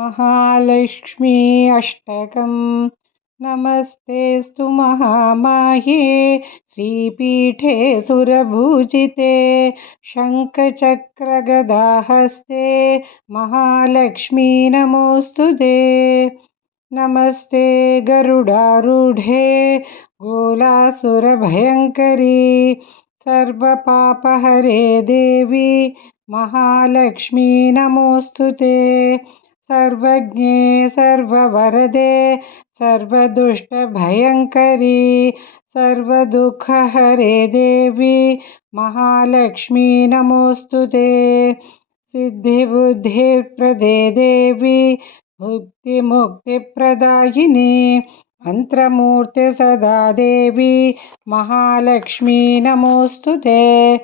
महालक्ष्मी अष्टकम्। नमस्तेऽस्तु महामाये श्रीपीठे सुरभूजिते शङ्खचक्रगदाहस्ते महालक्ष्मी नमोऽस्तुते। नमस्ते गरुडारूढे गोलासुरभयङ्करी सर्वपापहरे देवी महालक्ष्मी नमोऽस्तुते। सर्वज्ञे सर्ववरदे सर्वदुष्टभयङ्करी सर्वदुःखहरे देवी महालक्ष्मी नमोऽस्तुते। सिद्धिबुद्धिप्रदे देवी भुक्तिमुक्तिप्रदायिनी मंत्रमूर्ति सदा देवी महालक्ष्मी नमोऽस्तुते।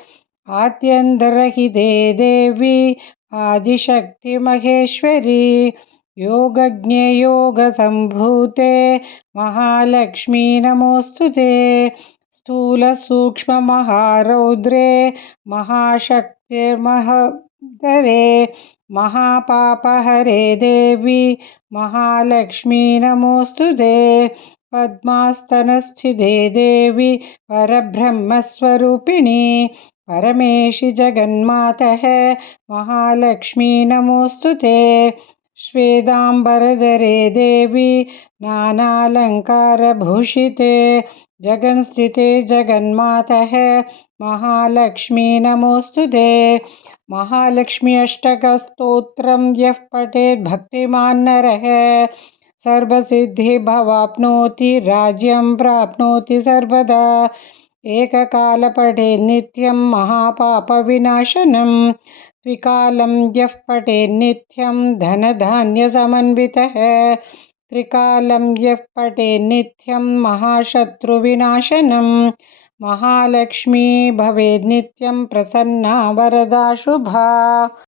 आद्यन्तरहिते देवी आदिशक्ति महेश्वरी योगज्ञे योगसम्भूते महालक्ष्मी नमोऽस्तुते। स्थूलसूक्ष्ममहारौद्रे महाशक्तिर्महोदरे महापापहरे देवी महालक्ष्मी नमोऽस्तुते। पद्मासनस्थिते देवी परब्रह्मस्वरूपिणी परमेशि जगन्मातः महालक्ष्मी नमोऽस्तुते। श्वेताम्बरधरे देवी नानालङ्कारभूषिते जगन्स्थिते जगन्मातः महालक्ष्मी नमोऽस्तुते। महालक्ष्मी अष्टकस्तोत्रं यः पठेत् भक्तिमान् नरः सर्वसिद्धिमवाप्नोति राज्यं प्राप्नोति सर्वदा। एककाल पठेत् नित्यं महापापविनाशनं द्विकालं यः पठेत् नित्यं धनधान्यसमन्वितः त्रिकालं यः पठेत् नित्यं महाशत्रुविनाशनं महालक्ष्मी भवेत् नित्यं प्रसन्ना वरदा शुभा।